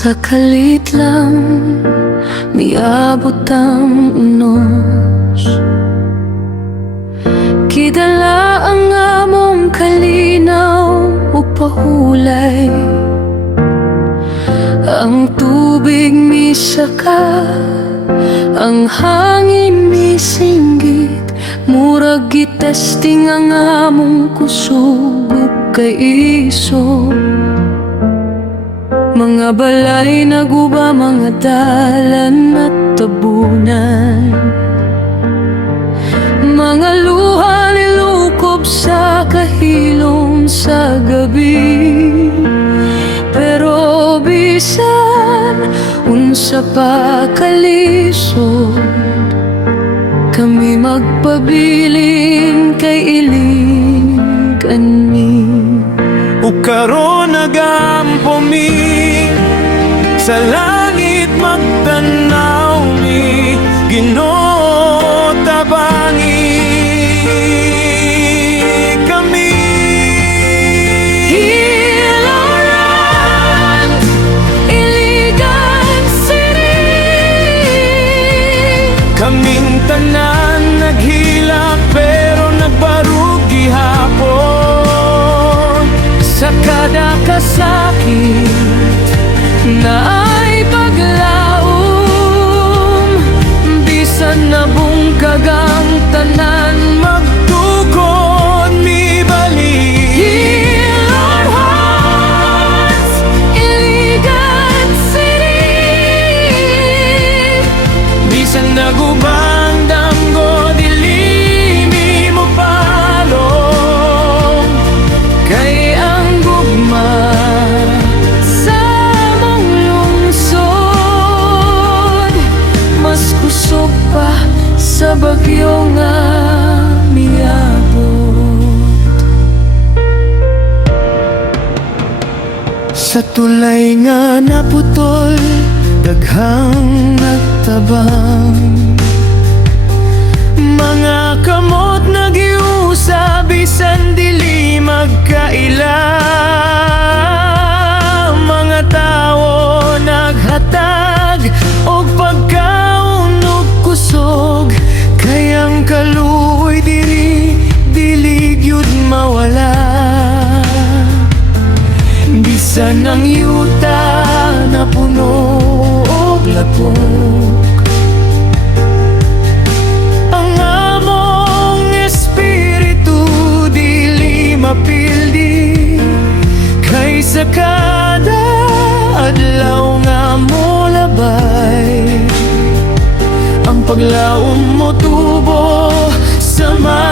Sa kalit lang miabot ang unos, kidala ang among kalinaw upahulay. Ang tubig misaka, ang hangin misinggit, murag gitesting ang among kusog ug kaiso. Mga balay naguba, mga dalan at tabunan, mga luha nilukob sa kahilom sa gabi. Pero bisan unsa pa kalisod, kami magpabilin kay iling kani. Ug karon nagampo mi sa langit magtanaw mi, Ginoo tabangi kami. Hilaran, Iligan City, Kaming tanan naghilak pero nagbarug gihapon. sa kada kasakit na ay paglaom, bisan nabungkag ang tanan, Magtukod mi balik. Heal our hearts, Iligan City. Bisan nagubang damgo, dili mi mo palong. Kay ang gugma sa mong lungsod, mas kusog pa sa bagyo nga miabot. Sa tulay nga naputol, daghang nagtabang, mga kamot nagiusa, bisan dili magkaila. Mga tawo naghatag og pagkaon ug kusog, kayang kaluoy dili gyud mawala. Bisan ang yuta na puno og lapok, ang among espiritu dili mapildi. Kaysa kada adlaw nga mo labay, ang paglaom mo tubo sama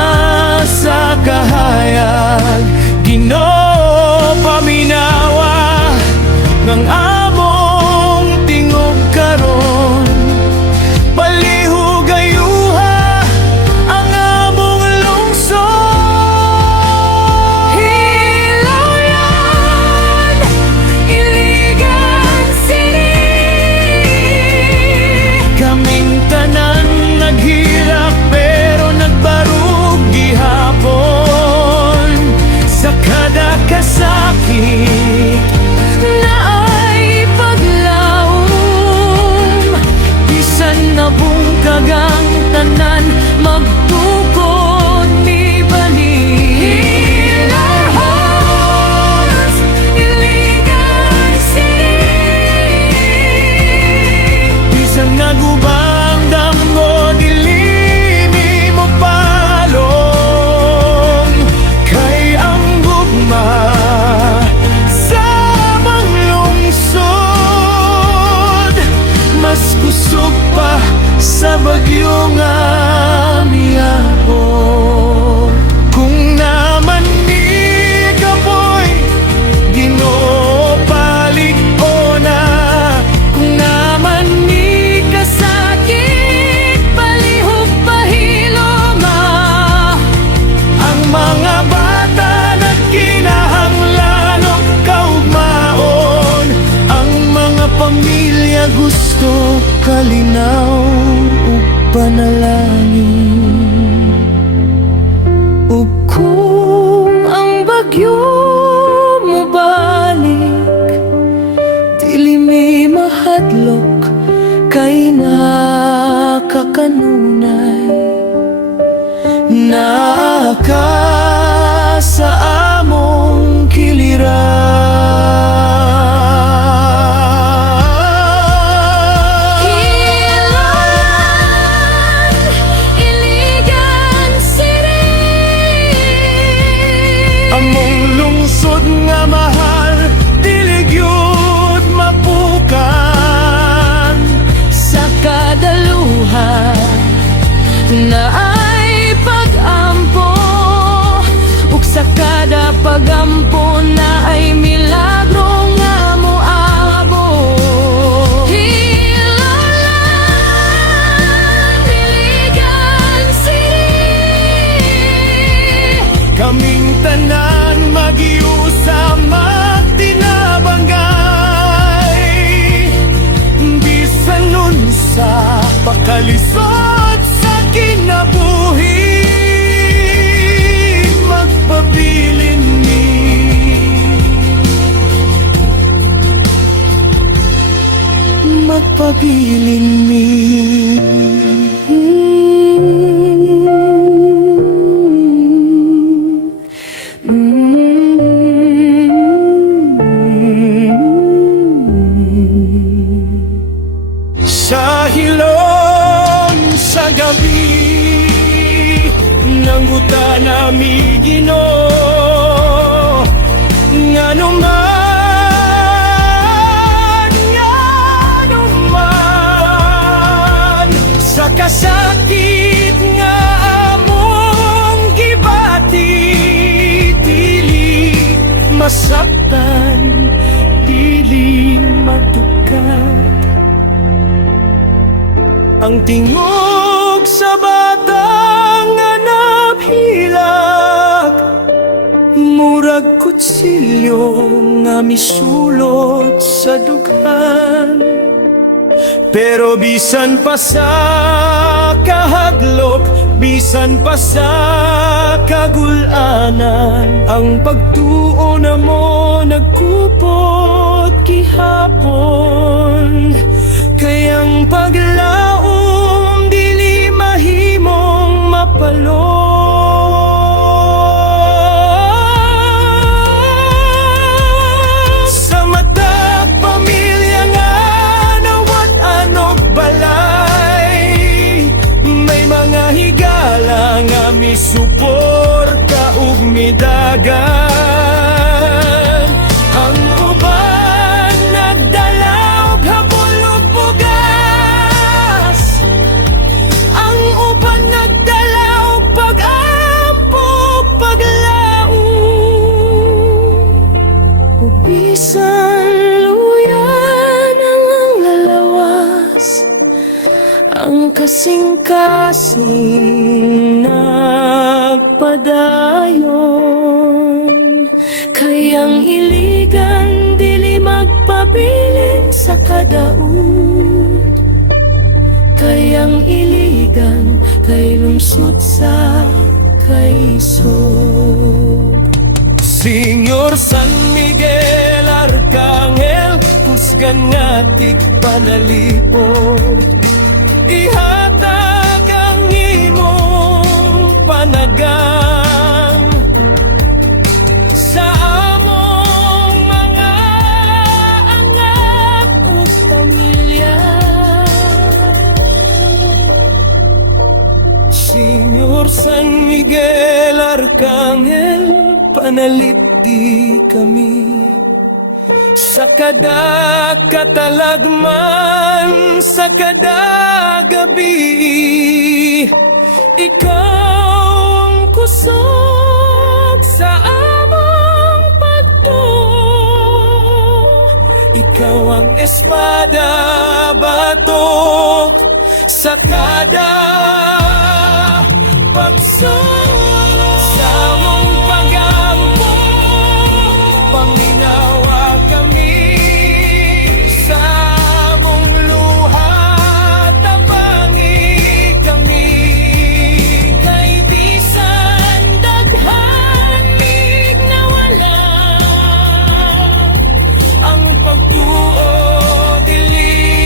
sa kahayag. Ginoo paminawa ng among tingog karon, palihug ayuha ang among lungsod. Hilaran, Iligan City. Kaming tanan naghilak pero nagbarug gihapon. Sa kada kasakit Na ay paglaom, bisan nabungkag ang tanan, magtukod mi balik. Heal our hearts, Iligan City. bisan nagubang damgo, dili mi mo palong. Kay ang gugma sa among lungsod, mas kusog pa sa bagyo nga miabot. Kung naman ni kapoy, Ginoo palig-o na. Kung naman ni kasakit, palihog pahiloma. Ang mga bata nagkinahanglan og kaugmaon, ang mga pamilya gusto kalinaw ug panalangin. Ug kung ang bagyo mo balik, dili mi kadlok kay nakakanunay. Naaka sa among kiliran. Ilan, Iligan City, Among lungsod nga mahal, dili gyud mapukan. sa kadaluha na ay pag-ampo, ug sa kada pag-ampo na ay milagro nga moabot. Hilalan, Iligan City, Kaming tanan magiusa magtinabanggay. Bisan unsa pakalisod sa kinabuhi, magpabilin mi. Magpabilin mi. Sa hilom sa gabi, nangutan nami Ginoo, nganuman sa kasakit nga among gibati, dili masaktan, dili matukan. Ang tingog sa batang nga naphilak, murag kutsilyo nga misulot sa dughan. Pero bisan pa sa kahadlok, bisan pa sa kagulanan, ang pagtuo na mo nagkupot gihapon. Kayang paglaom dili mahimong mapalo. Sa mata pamilya nga nawat anog balay, may mga higala nga misuporta ug midagan. Ang uban nagdala og habol ug bugas, ang uban nagdala og pag-ampo, paglaom. ug bisan luyan ang lalawas, ang kasing-kasing nagpadayon. Kayang iligan dili magpabilin sa kadaud, kayang iligan kay lungsod sa kaisog. Señor San Miguel Arcangel, kusgan nga tigpanalipod, ihatag ang imong panagang sa among mga anak ug pamilya. Señor San Miguel Arcangel, panalit di kami sa kada katalagman, sa kada gabi. Ikaw ang kusog sa among pagtuo, ikaw ang espada batok sa kada pagsulong sa among pag-ampo. Paminawa kami sa among luha, tabangi kami kay bisan daghan mig nawala. Ang pagtuo dili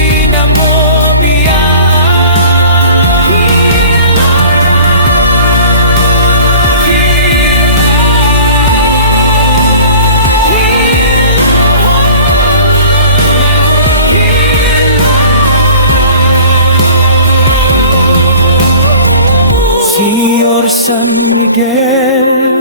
San Miguel.